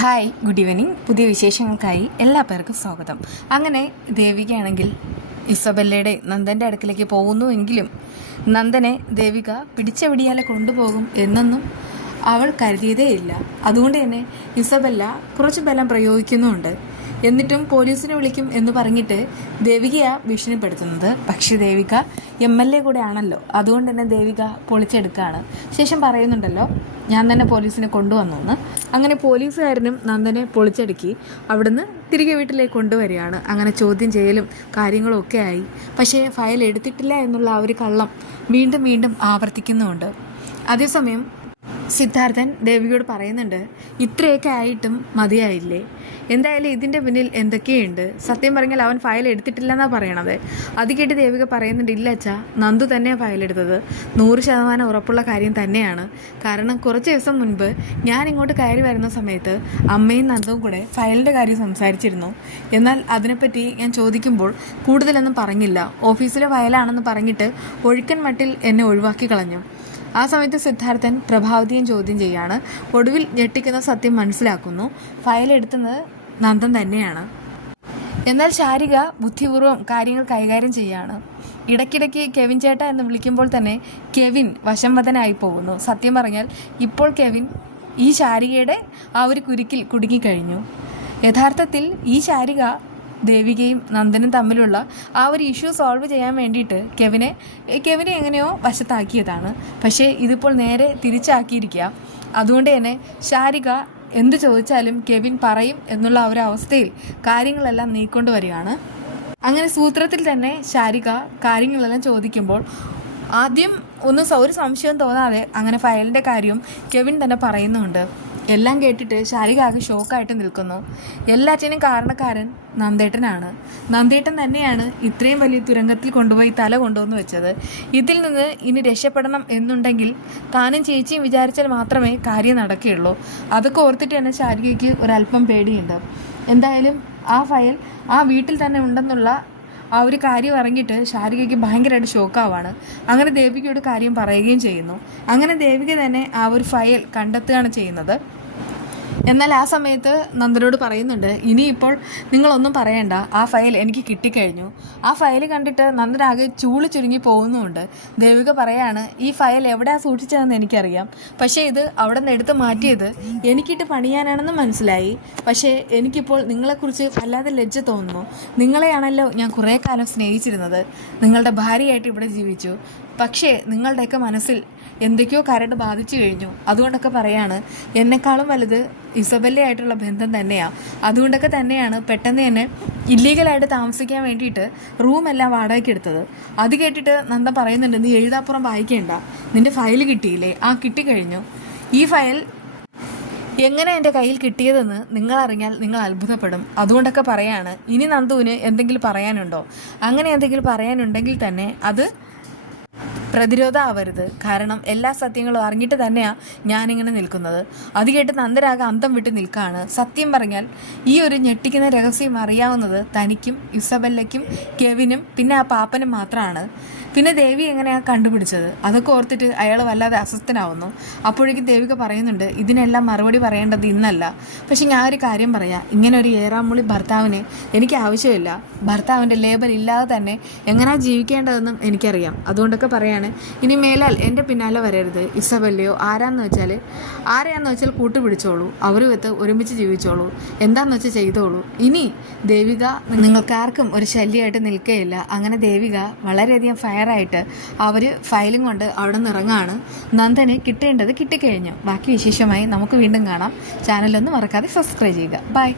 Hi, good evening. പുതിയ വിശേഷങ്ങൾക്കായി എല്ലാ പേർക്കും സ്വാഗതം. അങ്ങനെ ദേവികയാണെങ്കിൽ ഇസബെല്ലയുടെ നന്ദൻ്റെ അടുക്കിലേക്ക് പോകുന്നുവെങ്കിലും നന്ദനെ ദേവിക പിടിച്ചെവിടിയാലെ കൊണ്ടുപോകും എന്നൊന്നും അവൾ കരുതിയതേയില്ല. അതുകൊണ്ട് തന്നെ ഇസബെല്ല കുറച്ച് ബലം പ്രയോഗിക്കുന്നുമുണ്ട്. എന്നിട്ടും പോലീസിനെ വിളിക്കും എന്ന് പറഞ്ഞിട്ട് ദേവികയാണ് ഭീഷണിപ്പെടുത്തുന്നത്. പക്ഷേ ദേവിക MLA കൂടെ ആണല്ലോ, അതുകൊണ്ട് തന്നെ ദേവിക പൊളിച്ചെടുക്കുകയാണ്. ശേഷം പറയുന്നുണ്ടല്ലോ, ഞാൻ തന്നെ പോലീസിനെ കൊണ്ടുവന്നു എന്ന്. അങ്ങനെ പോലീസുകാരനും നന്ദനെ പൊളിച്ചടുക്കി അവിടുന്ന് തിരികെ വീട്ടിലേക്ക് കൊണ്ടുവരികയാണ്. അങ്ങനെ ചോദ്യം ചെയ്യലും കാര്യങ്ങളും ഒക്കെ ആയി. പക്ഷേ ഫയൽ എടുത്തിട്ടില്ല എന്നുള്ള ആ ഒരു കള്ളം വീണ്ടും വീണ്ടും ആവർത്തിക്കുന്നുമുണ്ട്. അതേസമയം സിദ്ധാർത്ഥൻ ദേവികയോട് പറയുന്നുണ്ട്, ഇത്രയൊക്കെ ആയിട്ടും മതിയായില്ലേ? എന്തായാലും ഇതിൻ്റെ പിന്നിൽ എന്തൊക്കെയുണ്ട്? സത്യം പറഞ്ഞാൽ അവൻ ഫയൽ എടുത്തിട്ടില്ലെന്നാണ് പറയണത്. അത് കേട്ട് ദേവിക പറയുന്നുണ്ട്, ഇല്ല അച്ഛാ, നന്ദു തന്നെയാണ് ഫയൽ എടുത്തത്. 100% ഉറപ്പുള്ള കാര്യം തന്നെയാണ്. കാരണം കുറച്ച് ദിവസം മുൻപ് ഞാൻ ഇങ്ങോട്ട് കയറി വരുന്ന സമയത്ത് അമ്മയും നന്ദുവും കൂടെ ഫയലിൻ്റെ കാര്യം സംസാരിച്ചിരുന്നു. എന്നാൽ അതിനെപ്പറ്റി ഞാൻ ചോദിക്കുമ്പോൾ കൂടുതലൊന്നും പറഞ്ഞില്ല. ഓഫീസിലെ ഫയലാണെന്ന് പറഞ്ഞിട്ട് ഒഴുക്കൻ മട്ടിൽ എന്നെ ഒഴിവാക്കി കളഞ്ഞു. ആ സമയത്ത് സിദ്ധാർത്ഥൻ പ്രഭാവതിയും ചോദ്യം ചെയ്യാണ്. ഒടുവിൽ ഞെട്ടിക്കുന്ന സത്യം മനസ്സിലാക്കുന്നു, ഫയൽ എടുത്തുന്നത് നന്ദൻ തന്നെയാണ്. എന്നാൽ ശാരിക ബുദ്ധിപൂർവ്വം കാര്യങ്ങൾ കൈകാര്യം ചെയ്യാണ്. ഇടയ്ക്കിടയ്ക്ക് കെവിൻ ചേട്ട എന്ന് വിളിക്കുമ്പോൾ തന്നെ കെവിൻ വശംവദനായി പോകുന്നു. സത്യം പറഞ്ഞാൽ ഇപ്പോൾ കെവിൻ ഈ ശാരികയുടെ ആ ഒരു കുരുക്കിൽ കുടുങ്ങിക്കഴിഞ്ഞു. യഥാർത്ഥത്തിൽ ഈ ശാരിക ദേവികയും നന്ദനും തമ്മിലുള്ള ആ ഒരു ഇഷ്യൂ സോൾവ് ചെയ്യാൻ വേണ്ടിയിട്ട് കെവിനെ എങ്ങനെയോ വശത്താക്കിയതാണ്. പക്ഷേ ഇതിപ്പോൾ നേരെ തിരിച്ചാക്കിയിരിക്കുക. അതുകൊണ്ട് തന്നെ ശാരിക എന്ത് ചോദിച്ചാലും കെവിൻ പറയും എന്നുള്ള ആ ഒരു അവസ്ഥയിൽ കാര്യങ്ങളെല്ലാം നീക്കൊണ്ട് വരികയാണ്. അങ്ങനെ സൂത്രത്തിൽ തന്നെ ശാരിക കാര്യങ്ങളെല്ലാം ചോദിക്കുമ്പോൾ ആദ്യം ഒരു സംശയം തോന്നാതെ അങ്ങനെ ഫയലിൻ്റെ കാര്യം കെവിൻ തന്നെ പറയുന്നുണ്ട്. എല്ലാം കേട്ടിട്ട് ശാരിക ആകെ ഷോക്കായിട്ട് നിൽക്കുന്നു. എല്ലാറ്റിനും കാരണക്കാരൻ നന്ദേട്ടനാണ്. നന്ദേട്ടൻ തന്നെയാണ് ഇത്രയും വലിയ തുരങ്കത്തിൽ കൊണ്ടുപോയി തല കൊണ്ടുവന്ന് വെച്ചത്. ഇതിൽ നിന്ന് ഇനി രക്ഷപ്പെടണം എന്നുണ്ടെങ്കിൽ താനും ചേച്ചിയും വിചാരിച്ചാൽ മാത്രമേ കാര്യം നടക്കുകയുള്ളൂ. അതൊക്കെ ഓർത്തിട്ട് തന്നെ ശാരികയ്ക്ക് ഒരല്പം പേടിയുണ്ട്. എന്തായാലും ആ ഫയൽ ആ വീട്ടിൽ തന്നെ ഉണ്ടെന്നുള്ള ആ ഒരു കാര്യം ഇറങ്ങിയിട്ട് ശാരികയ്ക്ക് ഭയങ്കരമായിട്ട് ഷോക്കാവാണ്. അങ്ങനെ ദേവികയോട് കാര്യം പറയുകയും ചെയ്യുന്നു. അങ്ങനെ ദേവിക തന്നെ ആ ഒരു ഫയൽ കണ്ടെത്തുകയാണ് ചെയ്യുന്നത്. എന്നാൽ ആ സമയത്ത് നന്ദനോട് പറയുന്നുണ്ട്, ഇനിയിപ്പോൾ നിങ്ങളൊന്നും പറയണ്ട, ആ ഫയൽ എനിക്ക് കിട്ടിക്കഴിഞ്ഞു. ആ ഫയൽ കണ്ടിട്ട് നന്ദനാകെ ചൂളി ചുരുങ്ങി പോകുന്നുമുണ്ട്. ദേവിക പറയാണ്, ഈ ഫയൽ എവിടെയാണ് സൂക്ഷിച്ചതെന്ന് എനിക്കറിയാം. പക്ഷേ ഇത് അവിടെ നിന്ന് എടുത്ത് മാറ്റിയത് എനിക്കിട്ട് പണിയാനാണെന്ന് മനസ്സിലായി. പക്ഷേ എനിക്കിപ്പോൾ നിങ്ങളെക്കുറിച്ച് വല്ലാതെ ലജ്ജ തോന്നുന്നു. നിങ്ങളെയാണല്ലോ ഞാൻ കുറേ കാലം സ്നേഹിച്ചിരുന്നത്. നിങ്ങളുടെ ഭാര്യയായിട്ട് ഇവിടെ ജീവിച്ചു. പക്ഷേ നിങ്ങളുടെയൊക്കെ മനസ്സിൽ എന്തൊക്കെയോ കരട് ബാധിച്ചു കഴിഞ്ഞു. അതുകൊണ്ടൊക്കെ പറയാണ്, എന്നെക്കാളും വലുത് ഇസബെല്ലയായിട്ടുള്ള ബന്ധം തന്നെയാണ്. അതുകൊണ്ടൊക്കെ തന്നെയാണ് പെട്ടെന്ന് തന്നെ ഇല്ലീഗലായിട്ട് താമസിക്കാൻ വേണ്ടിയിട്ട് റൂമെല്ലാം വാടകയ്ക്ക് എടുത്തത്. അത് കേട്ടിട്ട് നന്ദ പറയുന്നുണ്ട്, നീ എഴുതാപ്പുറം വായിക്കേണ്ട, നിന്റെ ഫയൽ കിട്ടിയില്ലേ? ആ കിട്ടിക്കഴിഞ്ഞു. ഈ ഫയൽ എങ്ങനെ എൻ്റെ കയ്യിൽ കിട്ടിയതെന്ന് നിങ്ങളറിഞ്ഞാൽ നിങ്ങൾ അത്ഭുതപ്പെടും. അതുകൊണ്ടൊക്കെ പറയാണ്, ഇനി നന്ദുവിന് എന്തെങ്കിലും പറയാനുണ്ടോ? അങ്ങനെ എന്തെങ്കിലും പറയാനുണ്ടെങ്കിൽ തന്നെ അത് പ്രതിരോധമാവരുത്. കാരണം എല്ലാ സത്യങ്ങളും അറിഞ്ഞിട്ട് തന്നെയാണ് ഞാനിങ്ങനെ നിൽക്കുന്നത്. അത് കേട്ട് നന്ദരാഗ അന്തം വിട്ട് നിൽക്കുകയാണ്. സത്യം പറഞ്ഞാൽ ഈ ഒരു ഞെട്ടിക്കുന്ന രഹസ്യം അറിയാവുന്നത് തനിക്കും ഇസബെല്ലയ്ക്കും കെവിനും പിന്നെ ആ പാപ്പനും മാത്രമാണ്. പിന്നെ ദേവി എങ്ങനെയാണ് കണ്ടുപിടിച്ചത്? അതൊക്കെ ഓർത്തിട്ട് അയാൾ വല്ലാതെ അസ്വസ്ഥനാവുന്നു. അപ്പോഴേക്കും ദേവിക പറയുന്നുണ്ട്, ഇതിനെല്ലാം മറുപടി പറയേണ്ടത് ഇന്നല്ല. പക്ഷെ ഞാൻ ഒരു കാര്യം പറയാം, ഇങ്ങനെ ഒരു ഏറാമുളി ഭർത്താവിനെ എനിക്ക് ആവശ്യമില്ല. ഭർത്താവിൻ്റെ ലേബൽ ഇല്ലാതെ തന്നെ എങ്ങനെയാണ് ജീവിക്കേണ്ടതെന്നും എനിക്കറിയാം. അതുകൊണ്ടൊക്കെ പറയാണ്, ഇനി മേലാൽ എൻ്റെ പിന്നാലെ വരരുത്. ഇസബെല്ലയോ ആരാന്ന് വെച്ചാൽ കൂട്ടുപിടിച്ചോളൂ. അവരുമൊത്ത് ഒരുമിച്ച് ജീവിച്ചോളൂ. എന്താന്ന് വെച്ചാൽ ചെയ്തോളൂ. ഇനി ദേവിക നിങ്ങൾക്കാർക്കും ഒരു ശല്യമായിട്ട് നിൽക്കുകയില്ല. അങ്ങനെ ദേവിക വളരെയധികം ഫയറായിട്ട് അവർ ഫയലും കൊണ്ട് അവിടെ നിന്ന് ഇറങ്ങാണ്. നന്ദന് കിട്ടേണ്ടത് കിട്ടിക്കഴിഞ്ഞു. ബാക്കി വിശേഷമായി നമുക്ക് വീണ്ടും കാണാം. ചാനലൊന്നും മറക്കാതെ സബ്സ്ക്രൈബ് ചെയ്യുക. ബൈ.